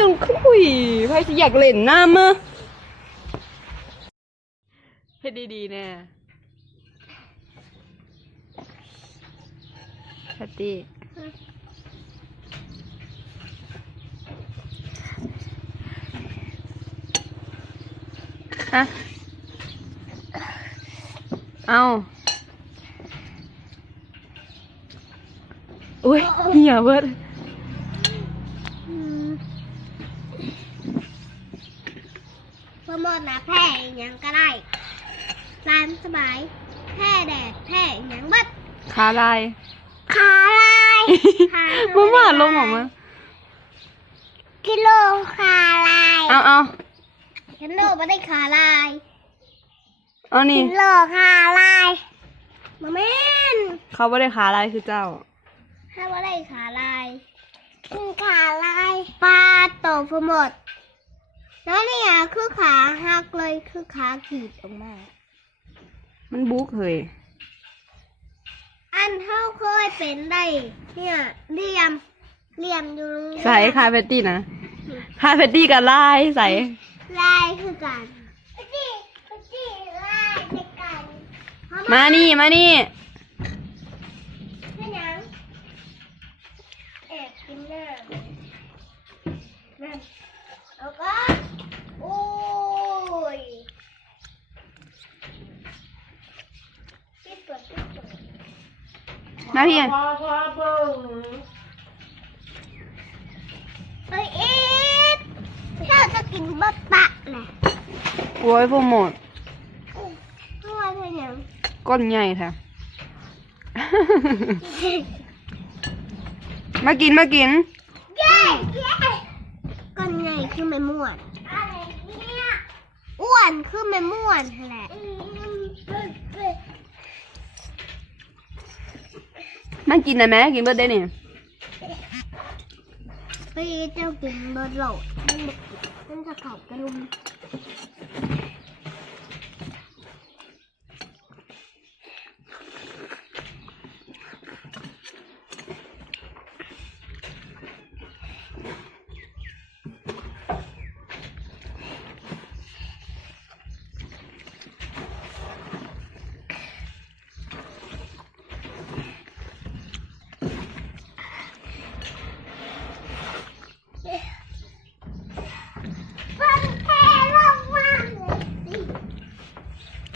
จนคุยไพ่สิอยากเล่นน้ำมะเฮ็ดดีๆแน่แพตตี้ฮะเอาอุ้ยเหี้ยเบิด พื่อหมดนะแพร่อีหยังก็ได้ร้านสบาย แพร่แดดแพร่อีหยังบัดขาลายขาลายขามามาลงออกมากิโลขาลายเอาเอากิโลไม่ได้ขาลายเอานี่กิโลขาลายมาแม่นเขาไม่ได้ขาลายคือเจ้าถ้าว่าได้ขาลายคือขาลายปลาโตพหมด แล้วเนี่ยคือขาหักเลยคือขาขีดออกมา มันบุกเฮ้ยอันเท่าเคยเป็นได้เนี่ยเรียมเรียมอยู่โรงเรียนใส่คาเฟตตี้นะคาเฟตตี้กับลายใส่ลายคือกันจีจีลายคือกันมานี่มานี่เป็น มาพี่เอ้ยเอ็ดถ้าจะกินบะปะนะโอ้ยโปรโมทเพราะว่าเป็นหยังก้นใหญ่แท้มากินมากินเย้เย้ก้อนใหญ่คือไม่ม่วนอ้วนคือไม่ม่วนนั่นแหละ มากินได้ไหมกินเบิร์ดได้นี่พี่เจ้ากินเบิร์โหลอกมันจะเข่ากระลุม ฟันแท้มากมากเลยสิ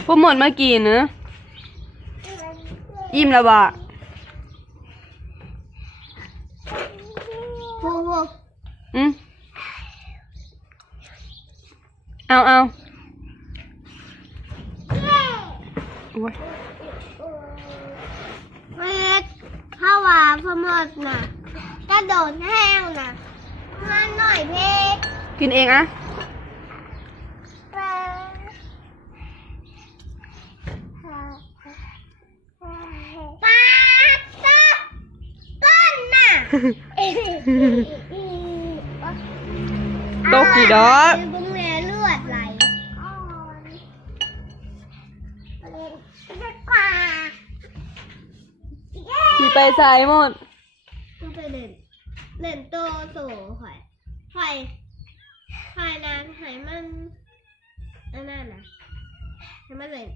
โปรโมทมากินเนอะอิ่มแล้วบ่โอ้โหอืมเอาเอาโอ้ยเวทถ้าว่าพมดน่ะกระโดดแห้งน่ะมาหน่อยเพชรกินเองอะ ปลาปลาตะก้นน่ะ ตกกี่ดอกบุ้งแม่เลือดไหลกว่าสีไปใส่หมดต้องไปเล่น เล่นโตโตข่อยข่อยข่อยนั้นใหายมันอันนั้นนะให้มันเล่น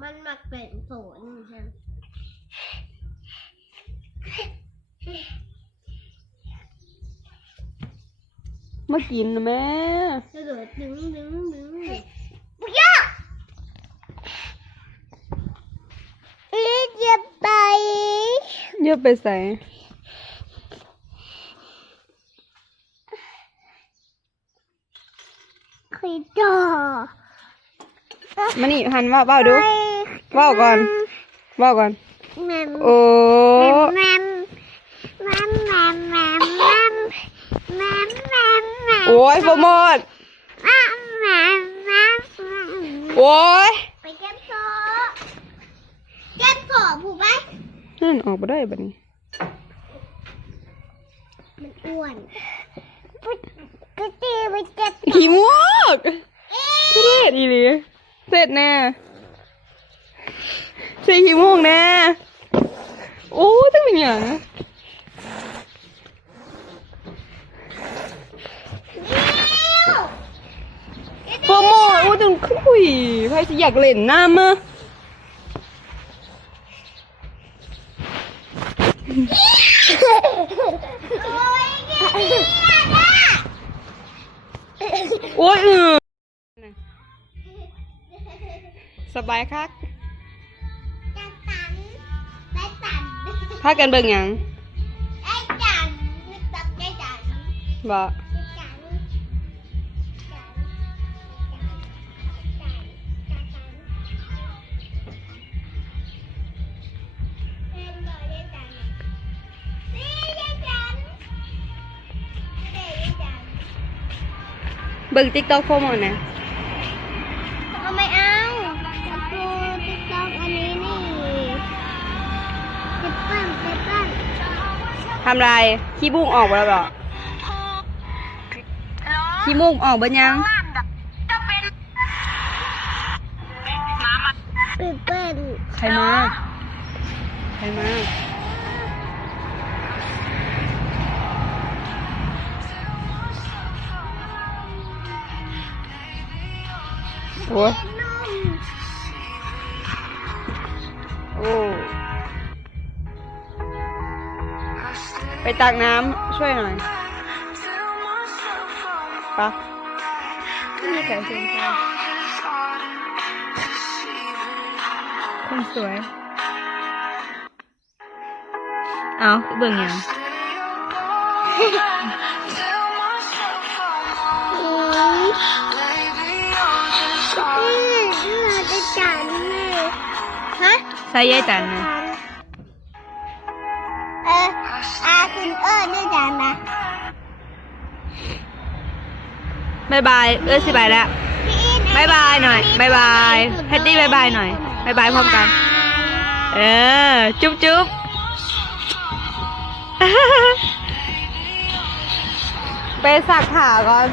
มันมักเป็นโสนใช่ไหม มากินนะแม่กระโดดดึงดึงดึงปุ๊ยะลิดจะไปเยอะไปใส่คือจอมานี่หันว่าเบ้าดูเบ้าก่อนเบ้าก่อน โอ้ แมมแมมแมมแมมแมมแมมแมมแมม โอ้ยโปรโมทแมมแมมแมมโอ้ยไปเก็บโซ่เก็บโซ่ผูกไว้นั่นออกมาได้บัดนี้ มันอ้วนก็ตีไปเก็บขี้มวกเสร็จอีหลีเสร็จแน่ใส่ขี้มูกแน่โอ้ยต้องเป็นอย่าง ยังคุยไพ่สิอยากเล่นน้ำมะโอ้ยเออสบายคักจะตันไปตันพากันเบิ่งหยังไอจันนึกตับ เบิ่งติ๊กต็อกโฟมอนนะเอาไม่เอาดูติ๊กต็อกอันนี้นี่เจ็บปั้นเจ็บปั้นทำไรขี้บุ้งออกบ่แล้วบ่ขี้มุ้งออกเบ่ยังเจ็บปั้นใครมา ใครมา โอ้ยนุ่มโอ้ ไปตักน้ำช่วยหน่อยปะนี่ใส่เสื้อผ้าคนสวย เอาเบิ่งหยัง ใส่ยายจันนะเอออาคุณเอิญด้วยจันนะบายบาย เอ้ยสิบายแล้วพี่อินบายบายหน่อยบายบายแพตตี้บายบายหน่อยบายบายพร้อมกัน เออ จุ๊บจุ๊บไปสักขาก่อน